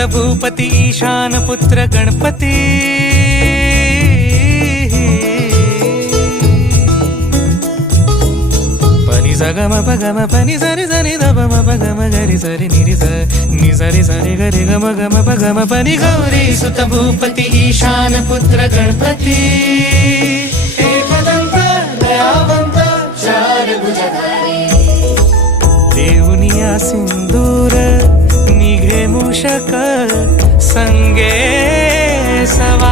सुत भूपती ईशान पुत्र गणपती पनि सगम पगम पनि सरि सरि दपम पगम गरि सरि निरि स नि सरि सरि गरि गम गम पगम पनि गौरी सुत भूपती ईशान पुत्र गणपती एकदंत दयावंत चार भुजधारी देवनिया सिंदूर निघे मूषक संगे सवा